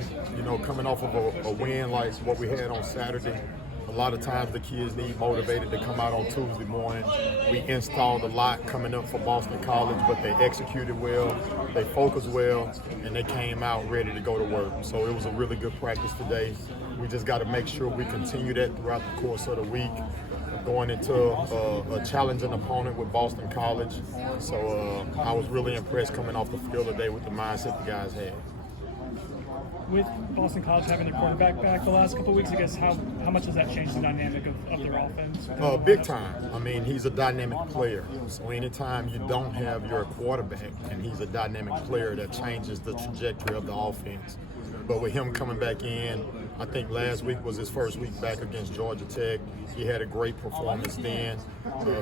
today. You know, coming off of a win like what we had on Saturday, a lot of times the kids need motivated to come out on Tuesday morning. We installed a lot coming up for Boston College, but they executed well, they focused well, and they came out ready to go to work. So it was a really good practice today. We just got to make sure we continue that throughout the course of the week, going into a challenging opponent with Boston College. So I was really impressed coming off the field today with the mindset the guys had. With Boston College having their quarterback back the last couple of weeks, I guess how much has that changed the dynamic of their offense? Big time. I mean, he's a dynamic player. So anytime you don't have your quarterback and he's a dynamic player, that changes the trajectory of the offense. But with him coming back in, I think last week was his first week back against Georgia Tech. He had a great performance then.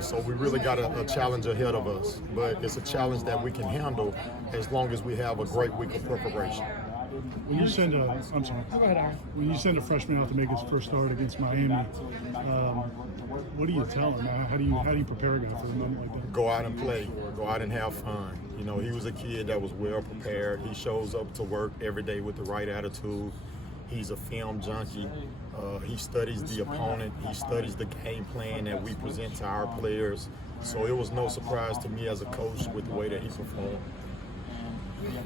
So we really got a challenge ahead of us. But it's a challenge that we can handle as long as we have a great week of preparation. When you send when you send a freshman out to make his first start against Miami, what do you tell him? How do you prepare a guy for a moment like that? Go out and play. Go out and have fun. You know, he was a kid that was well prepared. He shows up to work every day with the right attitude. He's a film junkie. He studies the opponent. He studies the game plan that we present to our players. So it was no surprise to me as a coach with the way that he performed.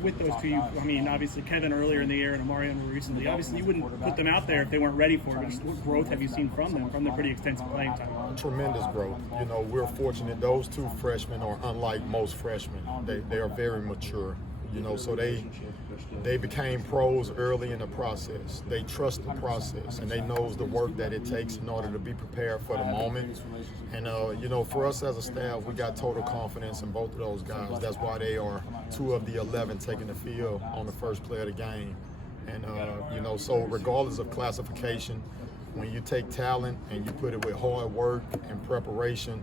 With those two, I mean, obviously Kevin earlier in the year and Omarion recently, obviously you wouldn't put them out there if they weren't ready for it. But just what growth have you seen from them, from their pretty extensive playing time? Tremendous growth. You know, we're fortunate. Those two freshmen are unlike most freshmen. They are very mature. You know, so they became pros early in the process. They trust the process, and they knows the work that it takes in order to be prepared for the moment. And, you know, for us as a staff, we got total confidence in both of those guys. That's why they are 2 of the 11 taking the field on the first play of the game. And, you know, so regardless of classification, when you take talent and you put it with hard work and preparation,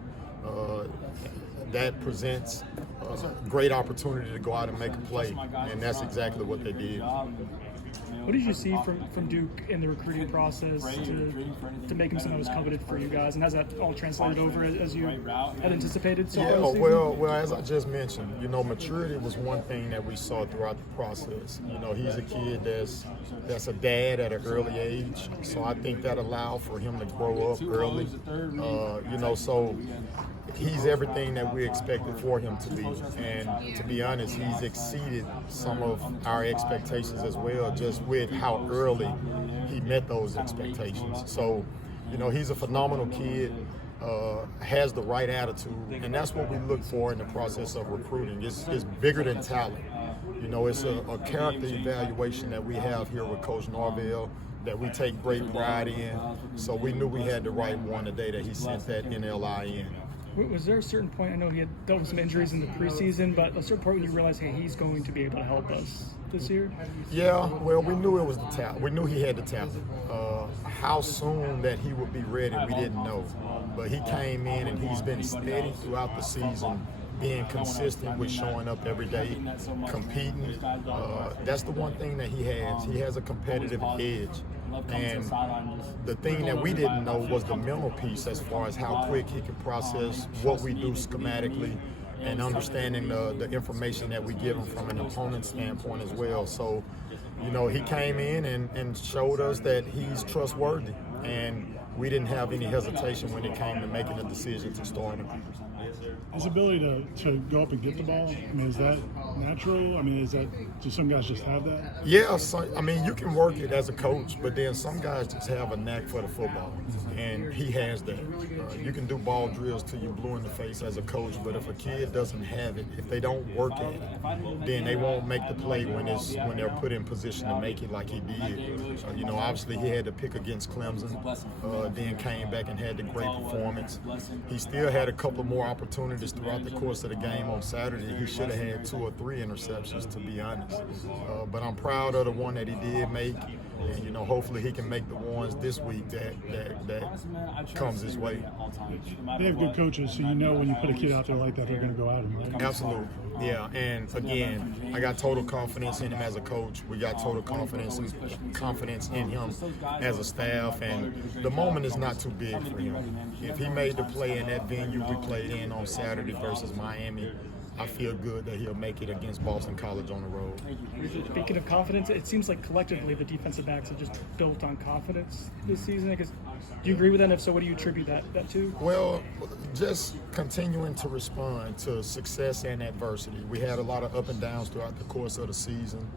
that presents a great opportunity to go out and make a play, and that's exactly what they did. What did you see from Duke in the recruiting process to make him something that was coveted for you guys, and has that all translated over as you had anticipated? Well, as I just mentioned, you know, maturity was one thing that we saw throughout the process. You know, he's a kid that's a dad at an early age, so I think that allowed for him to grow up early. You know, so he's everything that we expected for him to be, and to be honest, he's exceeded some of our expectations as well, just with how early he met those expectations. So, you know, he's a phenomenal kid, has the right attitude, and that's what we look for in the process of recruiting. It's bigger than talent. You know, it's a character evaluation that we have here with Coach Norvell that we take great pride in. So we knew we had the right one the day that he sent that NLI in. Was there a certain point, I know he had dealt with some injuries in the preseason, but a certain point when you realized, hey, he's going to be able to help us this year? Yeah, well, we knew it was the talent. We knew he had the talent. How soon that he would be ready, we didn't know. But he came in and he's been steady throughout the season, being consistent with showing up every day, competing. That's the one thing that he has. He has a competitive edge. And the thing that we didn't know was the mental piece as far as how quick he can process what we do schematically and understanding the information that we give him from an opponent's standpoint as well. So, you know, he came in and showed us that he's trustworthy, and we didn't have any hesitation when it came to making a decision to start him. His ability to go up and get the ball, I mean, is that natural? I mean, do some guys just have that? Yeah, so, I mean, you can work it as a coach, but then some guys just have a knack for the football, and he has that. You can do ball drills till you're blue in the face as a coach, but if a kid doesn't have it, if they don't work at it, then they won't make the play when they're put in position to make it like he did. You know, obviously he had to pick against Clemson, then came back and had the great performance. He still had a couple more opportunities throughout the course of the game on Saturday. He should have had 2 or 3 interceptions, to be honest. But I'm proud of the one that he did make. And, you know, hopefully he can make the ones this week that comes his way. They have good coaches, so you know when you put a kid out there like that, they're going to go out and right? Absolutely. Yeah, and again, I got total confidence in him as a coach. We got total confidence in him as a staff, and the moment is not too big for him. If he made the play in that venue we played in on Saturday versus Miami, I feel good that he'll make it against Boston College on the road. Speaking of confidence, it seems like collectively the defensive backs have just built on confidence this season. Do you agree with that? And if so, what do you attribute that to? Well, just continuing to respond to success and adversity. We had a lot of up and downs throughout the course of the season,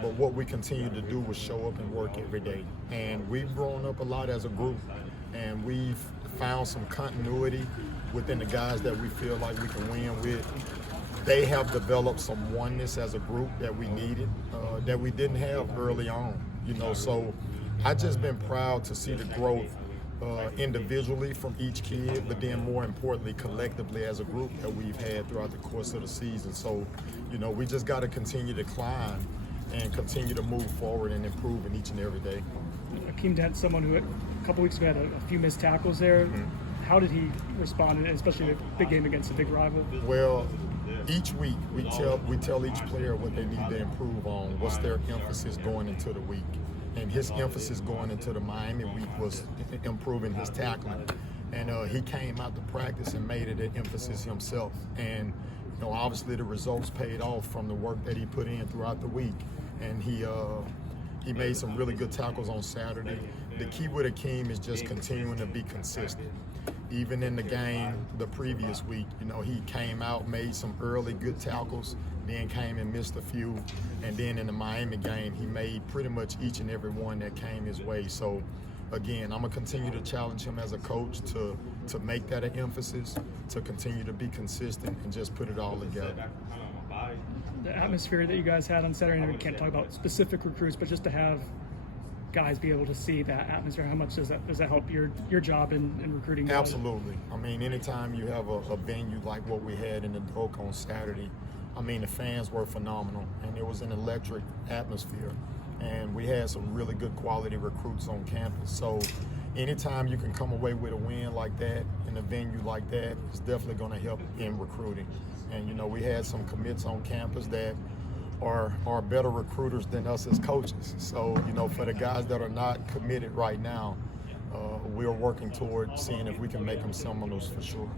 but what we continue to do was show up and work every day. And we've grown up a lot as a group, and we've found some continuity within the guys that we feel like we can win with. They have developed some oneness as a group that we needed, that we didn't have early on. So I've just been proud to see the growth individually from each kid, but then more importantly, collectively as a group that we've had throughout the course of the season. So, we just got to continue to climb and continue to move forward and improve in each and every day. Akeem Dent, someone who a couple weeks ago had a few missed tackles there. How did he respond, especially in a big game against a big rival? Well, each week we tell each player what they need to improve on, what's their emphasis going into the week. And his emphasis going into the Miami week was improving his tackling. And he came out to practice and made it an emphasis himself. And obviously the results paid off from the work that he put in throughout the week. And he made some really good tackles on Saturday. The key with Akeem is just continuing to be consistent. Even in the game the previous week, he came out, made some early good tackles, then came and missed a few. And then in the Miami game, he made pretty much each and every one that came his way. So again, I'm gonna continue to challenge him as a coach to make that an emphasis, to continue to be consistent and just put it all together. The atmosphere that you guys had on Saturday, we can't talk about specific recruits, but just to have guys be able to see that atmosphere, how much does that help your job in recruiting guys? Absolutely. I mean, anytime you have a venue like what we had in the Doak on Saturday, I mean, the fans were phenomenal, and it was an electric atmosphere, and we had some really good quality recruits on campus. So anytime you can come away with a win like that in a venue like that, it's definitely going to help in recruiting. And we had some commits on campus that are better recruiters than us as coaches. So for the guys that are not committed right now, we are working toward seeing if we can make them Seminoles for sure.